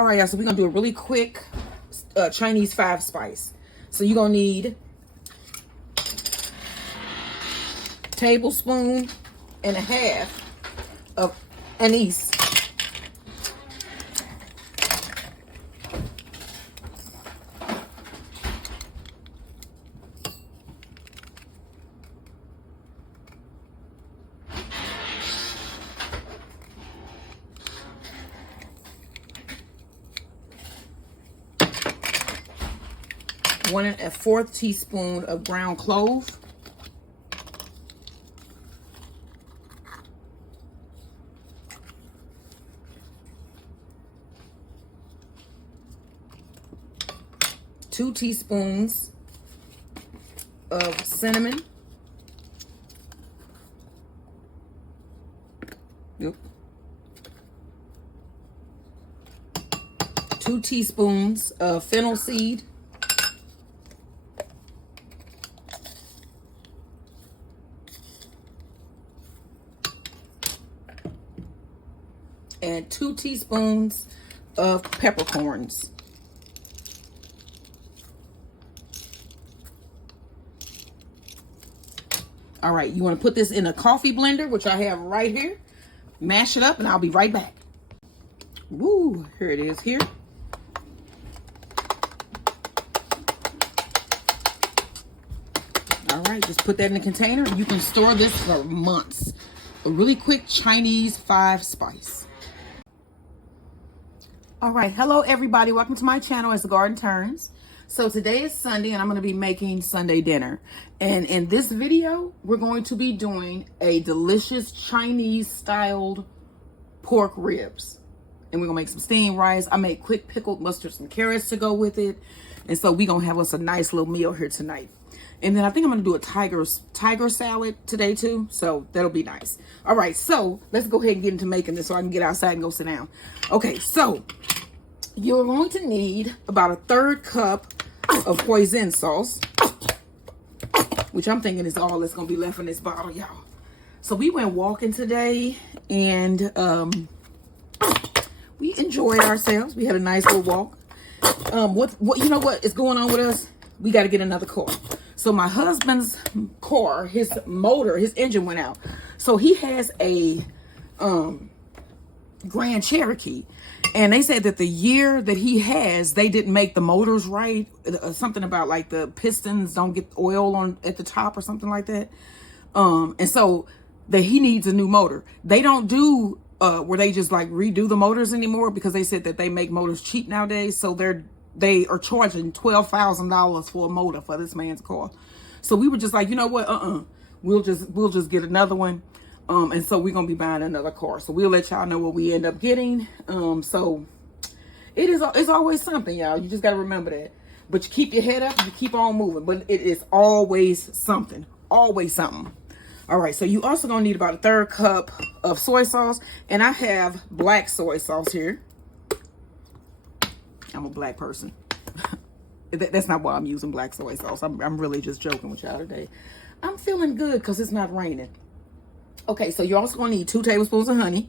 All right, y'all, so we're gonna do a really quick Chinese 5-spice. So you're gonna need tablespoon and a half of anise. One and a fourth teaspoon of ground clove. Two teaspoons of cinnamon. Yep. 2 teaspoons of fennel seed. And 2 teaspoons of peppercorns. All right, you want to put this in a coffee blender, which I have right here. Mash it up, and I'll be right back. Woo, here it is here. All right, just put that in the container. You can store this for months. A really quick Chinese 5-spice. All right, hello everybody. Welcome to my channel as the garden turns. So today is Sunday and I'm going to be making Sunday dinner. And in this video, we're going to be doing a delicious Chinese styled pork ribs. And we're going to make some steamed rice. I made quick pickled mustards and carrots to go with it. And so we're going to have us a nice little meal here tonight. And then I think I'm going to do a tiger salad today too. So that'll be nice. All right, so let's go ahead and get into making this so I can get outside and go sit down. Okay, so you're going to need about a 1/3 cup of Hoisin sauce, which I'm thinking is all that's going to be left in this bottle, y'all. So we went walking today and we enjoyed ourselves. We had a nice little walk. What you know what is going on with us? We got to get another car. So my husband's car, his motor, his engine went out. So he has a Grand Cherokee. And they said that the year that he has, they didn't make the motors right. Something about like the pistons don't get oil on at the top or something like that. And so that he needs a new motor. They don't do where they just like redo the motors anymore because they said that they make motors cheap nowadays. So they are charging $12,000 for a motor for this man's car. So we were just like, you know what? We'll just get another one. And so we're going to be buying another car. So we'll let y'all know what we end up getting. So it's always something, y'all. You just got to remember that. But you keep your head up and you keep on moving. But it is always something. Always something. All right. So you also going to need about a 1/3 cup of soy sauce. And I have black soy sauce here. I'm a black person. That's not why I'm using black soy sauce. I'm really just joking with y'all today. I'm feeling good because it's not raining. Okay, so you're also going to need 2 tablespoons of honey.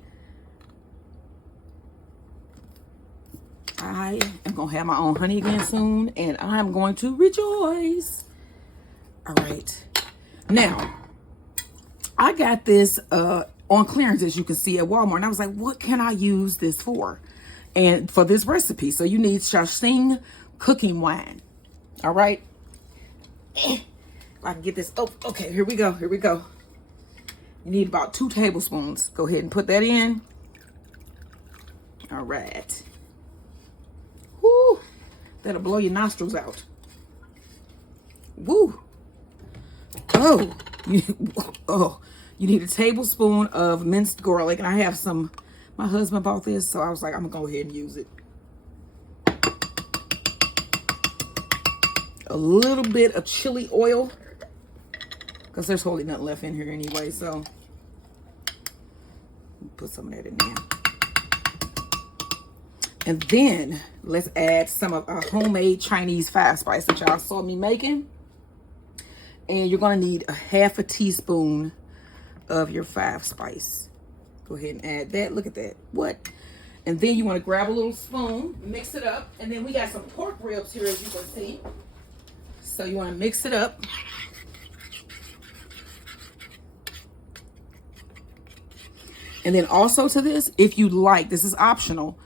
I am going to have my own honey again soon, and I'm going to rejoice. All right. Now, I got this on clearance, as you can see, at Walmart. And I was like, what can I use this for? And for this recipe. So you need Shaoxing cooking wine. All right. If I can get this. Oh, okay. Here we go. Here we go. You need about 2 tablespoons. Go ahead and put that in. All right. Woo. That'll blow your nostrils out. Woo. Oh. You need a tablespoon of minced garlic. And I have some, my husband bought this, so I was like, I'm going to go ahead and use it. A little bit of chili oil. Because there's hardly nothing left in here anyway, so put some of that in there. And then let's add some of our homemade Chinese 5-spice that y'all saw me making. And you're going to need a 1/2 teaspoon of your 5-spice. Go ahead and add that. Look at that. What? And then you want to grab a little spoon, mix it up. And then we got some pork ribs here, as you can see. So you want to mix it up. And then also to this, if you like, this is optional,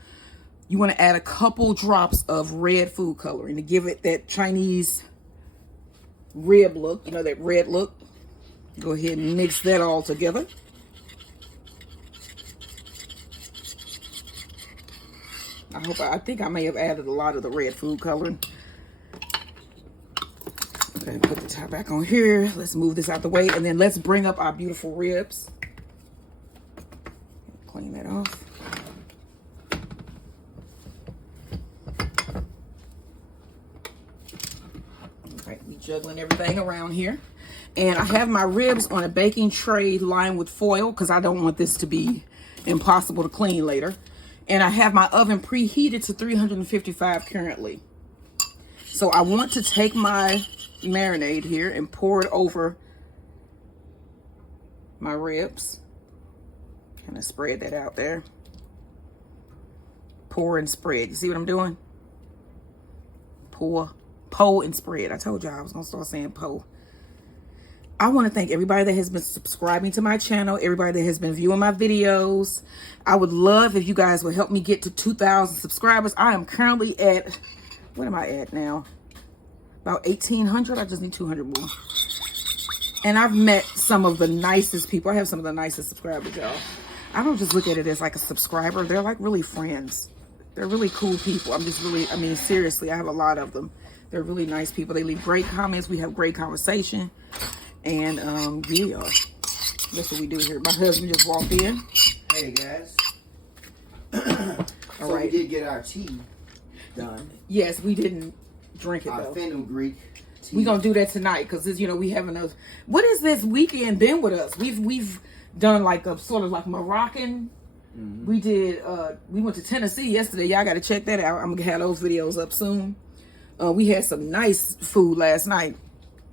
you want to add a couple drops of red food coloring to give it that Chinese rib look, you know, that red look. Go ahead and mix that all together. I think I may have added a lot of the red food coloring. Okay, put the top back on here. Let's move this out the way, and then let's bring up our beautiful ribs. Clean that off. Right, we juggling everything around here. And I have my ribs on a baking tray lined with foil because I don't want this to be impossible to clean later. And I have my oven preheated to 355 currently. So I want to take my marinade here and pour it over my ribs. Kind of spread that out there. Pour and spread. You see what I'm doing? Pour and spread. I told y'all I was going to start saying pour. I want to thank everybody that has been subscribing to my channel, everybody that has been viewing my videos. I would love if you guys would help me get to 2,000 subscribers. I am currently at, what am I at now? About 1,800. I just need 200 more. And I've met some of the nicest people. I have some of the nicest subscribers, y'all. I don't just look at it as like a subscriber. They're like really friends. They're really cool people. I mean, seriously, I have a lot of them. They're really nice people. They leave great comments. We have great conversation. And yeah, that's what we do here. My husband just walked in. Hey guys. All right. We did get our tea done. Yes, we didn't drink it though. Fenugreek tea. We gonna do that tonight because you know we having a. What is this weekend been with us? We've done like a sort of like Moroccan. Mm-hmm. We did. We went to Tennessee yesterday. Y'all got to check that out. I'm gonna have those videos up soon. We had some nice food last night.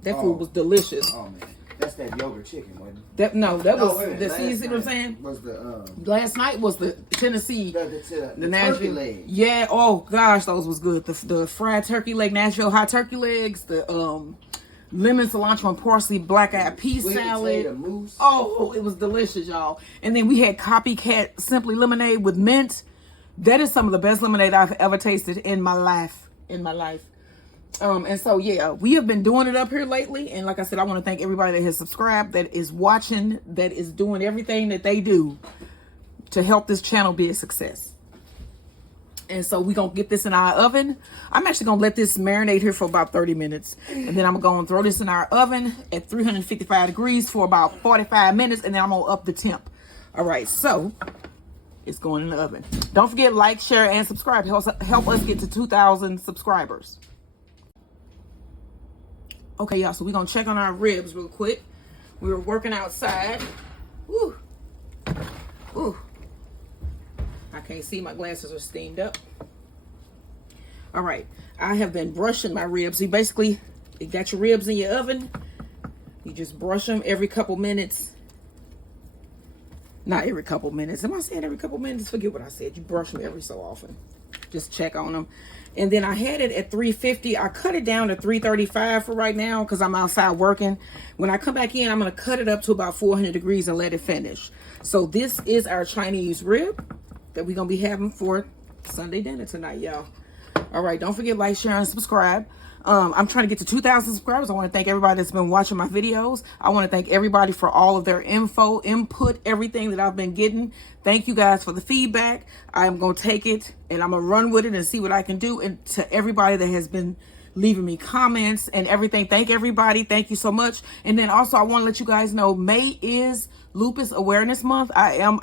That food was delicious. Oh man, that's that yogurt chicken, wasn't it? That was the season. What I'm saying? Was the last night was the Tennessee, the Nashville turkey leg. Yeah. Oh gosh, those was good. The fried turkey leg, Nashville hot turkey legs, the lemon cilantro and parsley black eyed pea salad. Mousse. Oh, it was delicious, y'all. And then we had copycat simply lemonade with mint. That is some of the best lemonade I've ever tasted in my life. And so, yeah, we have been doing it up here lately. And like I said, I want to thank everybody that has subscribed, that is watching, that is doing everything that they do to help this channel be a success. And so we're going to get this in our oven. I'm actually going to let this marinate here for about 30 minutes. And then I'm going to throw this in our oven at 355 degrees for about 45 minutes. And then I'm going to up the temp. All right, so it's going in the oven. Don't forget, like, share, and subscribe. Help us get to 2,000 subscribers. Okay, y'all, so we're going to check on our ribs real quick. We were working outside. Woo. Ooh. I can't see. My glasses are steamed up. All right. I have been brushing my ribs. You basically, you got your ribs in your oven. You just brush them every couple minutes. Not every couple minutes. Am I saying every couple minutes? Forget what I said. You brush them every so often. Just check on them. And then I had it at 350. I cut it down to 335 for right now because I'm outside working. When I come back in, I'm going to cut it up to about 400 degrees and let it finish. So this is our Chinese rib that we're going to be having for Sunday dinner tonight, y'all. All right, don't forget, like, share, and subscribe. I'm trying to get to 2,000 subscribers. I want to thank everybody that's been watching my videos. I want to thank everybody for all of their info, input, everything that I've been getting. Thank you guys for the feedback. I'm going to take it and I'm going to run with it and see what I can do. And to everybody that has been leaving me comments and everything, thank everybody. Thank you so much. And then also I want to let you guys know May is Lupus Awareness Month. I am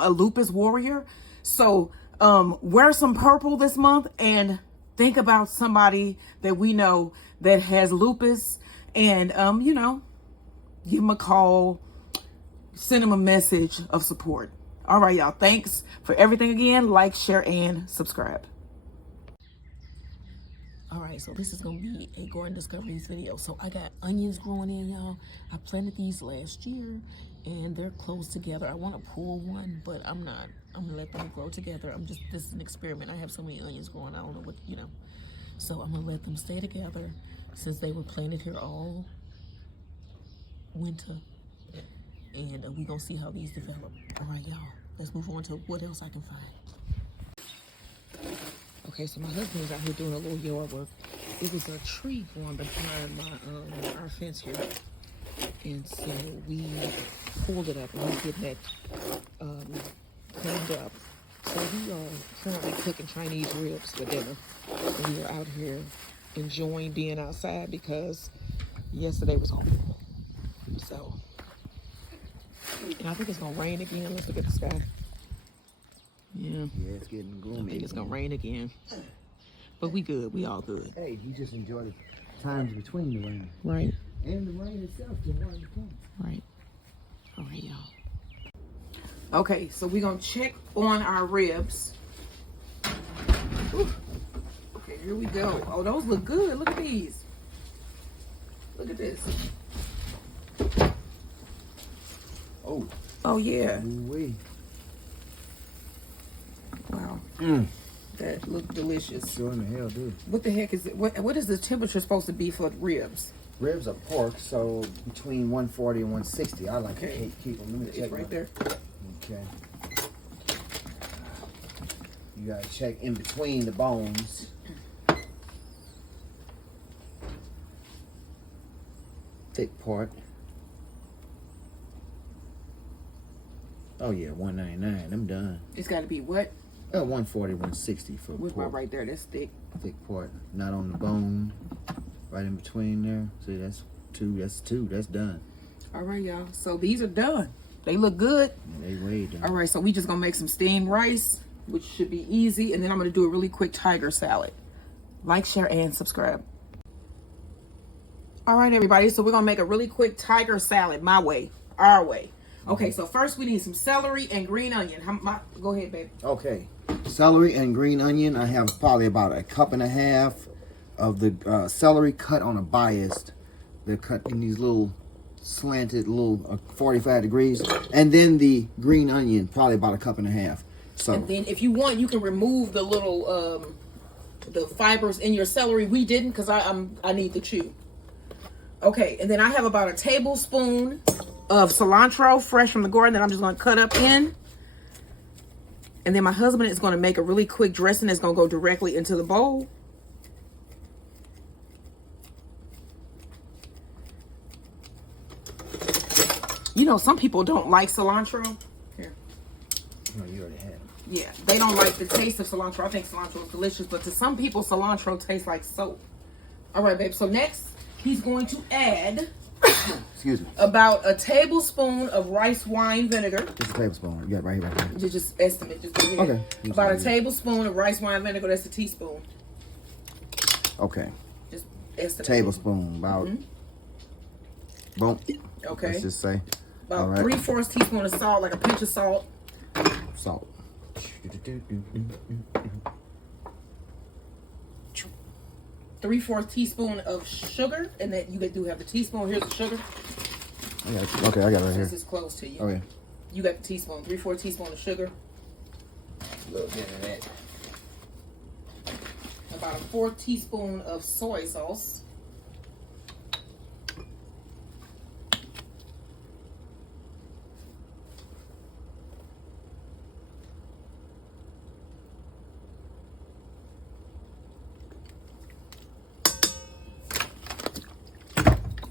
a lupus warrior. So wear some purple this month and think about somebody that we know that has lupus and, you know, give them a call, send them a message of support. All right, y'all. Thanks for everything again. Like, share, and subscribe. All right, so this is gonna be a garden discoveries video. So I got onions growing in, y'all. I planted these last year and they're close together. I want to pull one, but I'm not. I'm gonna let them grow together. This is an experiment. I have so many onions growing, I don't know what, you know. So I'm gonna let them stay together since they were planted here all winter. And we gonna see how these develop. All right, y'all, let's move on to what else I can find. Okay, so my husband is out here doing a little yard work. It was a tree growing behind our fence here, and so we pulled it up and we're getting that cleaned up. So we are currently cooking Chinese ribs for dinner. And we are out here enjoying being outside because yesterday was horrible. So, and I think it's gonna rain again. Let's look at the sky. Yeah. Yeah, it's getting gloomy. I think it's gonna rain again. But we good. We all good. Hey, you just enjoy the times between the rain. Right. And the rain itself, the water comes. Right. All right, y'all. Okay, so we're gonna check on our ribs. Ooh. Okay, here we go. Oh, those look good. Look at these. Look at this. Oh. Oh yeah. Ooh-wee. Wow. Mm. That look delicious. Sure in the hell do. What the heck is it? What is the temperature supposed to be for ribs? Ribs are pork, so between 140 and 160. I like Okay. to keep them. Let me check It's right there. Okay. You gotta check in between the bones. Thick part. Oh yeah, 199. I'm done. It's got to be what? 140, 160 for Where's my pork. right there? That's thick. Thick part, not on the bone. Right in between there. See, that's two. That's two. That's done. All right, y'all. So these are done. They look good. Yeah, they way done. All right, so we just gonna make some steamed rice, which should be easy, and then I'm gonna do a really quick tiger salad. Like, share, and subscribe. All right, everybody. So we're gonna make a really quick tiger salad, my way, our way. Okay, so first we need some celery and green onion. Go ahead, babe. Okay, celery and green onion. I have probably about a cup and a half of the celery cut on a biased. They're cut in these little slanted, little 45 degrees, and then the green onion, probably about a cup and a half. So, And then if you want, you can remove the little the fibers in your celery. We didn't because I need the chew. Okay, and then I have about a tablespoon of cilantro fresh from the garden that I'm just going to cut up in. And then my husband is going to make a really quick dressing that's going to go directly into the bowl. You know, some people don't like cilantro. Here. no, you already had it. Yeah, they don't like the taste of cilantro. I think cilantro is delicious, but to some people, cilantro tastes like soap. All right, babe. So next, he's going to add Excuse me. about a tablespoon of rice wine vinegar. Just a tablespoon. Yeah, right here, right here. Just estimate. Just go ahead. Okay. About a tablespoon of rice wine vinegar. That's a teaspoon. Okay. Just estimate. Tablespoon, about. Boom. Okay. Let's just say. About all right. 3/4 teaspoon of salt, like a pinch of salt. Salt. 3/4 teaspoon of sugar, and that you do have the teaspoon. Here's the sugar. Okay, I got it right here. This is close to you. Okay. You got the teaspoon. 3/4 teaspoon of sugar. A little bit of that. About a 4 teaspoon of soy sauce.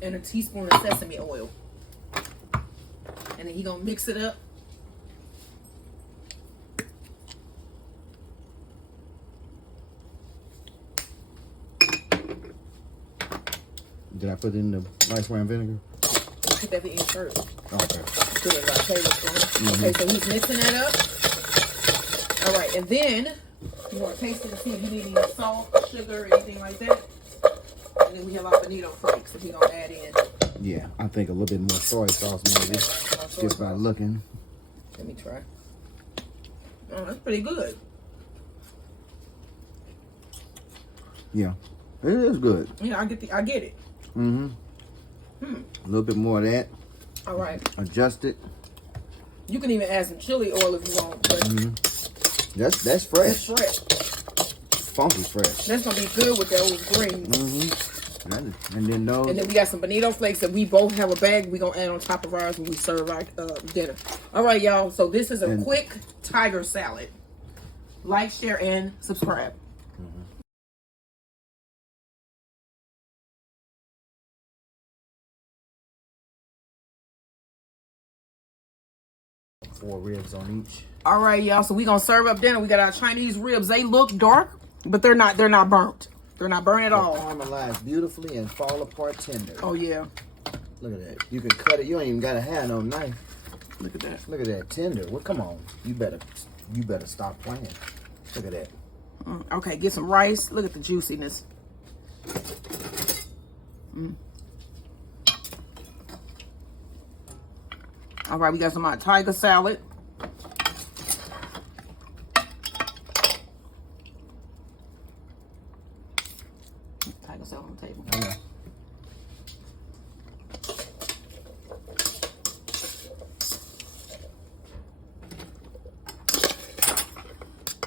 And a teaspoon of sesame oil. And then he gonna mix it up. Did I put in the rice wine vinegar? Put that in first. Okay. Put it about a tablespoon. Okay, so he's mixing that up. All right, and then you want to taste it and see if you need any salt, sugar, or anything like that. And then we have our bonito flakes that we're gonna add in. Yeah, I think a little bit more soy sauce maybe. Just by looking. Let me try. Oh, that's pretty good. Yeah. It is good. Yeah, I get it. Mm-hmm. A little bit more of that. All right. Adjust it. You can even add some chili oil if you want. But That's fresh. it's fresh. Funky fresh. That's gonna be good with those greens. And then those. And then we got some bonito flakes that we both have a bag. We gonna add on top of ours when we serve our dinner. All right, y'all. So this is a quick tiger salad. Like, share, and subscribe. Four ribs on each. All right, y'all. So we gonna serve up dinner. We got our Chinese ribs. They look dark, but they're not. They're not burnt. They're not burnt at all. Caramelized beautifully and fall apart tender. Oh yeah. Look at that. You can cut it. You ain't even gotta have no knife. Look at that. Look at that tender. Well, come on. You better stop playing. Look at that. Okay, get some rice. Look at the juiciness. All right, we got some tiger salad. Tiger salad on the table. Yeah.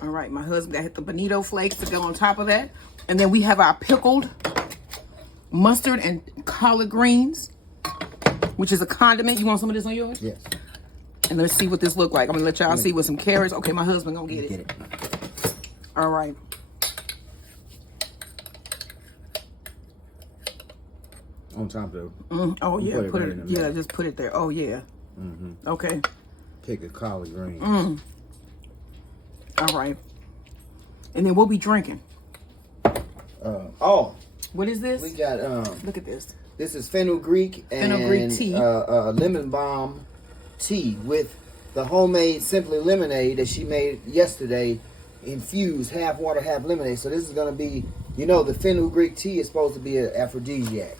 All right, my husband got the bonito flakes to go on top of that. And then we have our pickled mustard and collard greens, which is a condiment. You want some of this on yours? Yes. And let's see what this look like. I'm gonna let y'all see with some carrots. Okay, my husband gonna get it. Get it. All right. On top of Oh yeah, put it put right it. in the Yeah, middle. just put it there. Oh yeah. Okay. pick a collard green. All right. And then we'll be drinking. What is this? We got Look at this. this is fenugreek and Fenugreek tea. lemon balm tea with the homemade Simply Lemonade that she made yesterday, infused half water, half lemonade. So this is gonna be, you know, the fenugreek tea is supposed to be an aphrodisiac.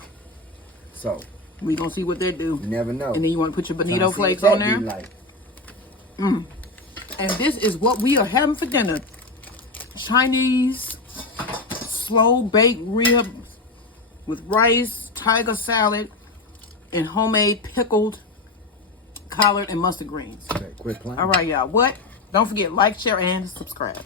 So We gonna see what they do. you never know. And then you want to put your bonito Trying to see flakes what on that there. be like. And this is what we are having for dinner. Chinese slow baked ribs with rice, tiger salad, and homemade pickled collard and mustard greens. Okay, quit playing. All right, y'all. What? Don't forget, like, share, and subscribe.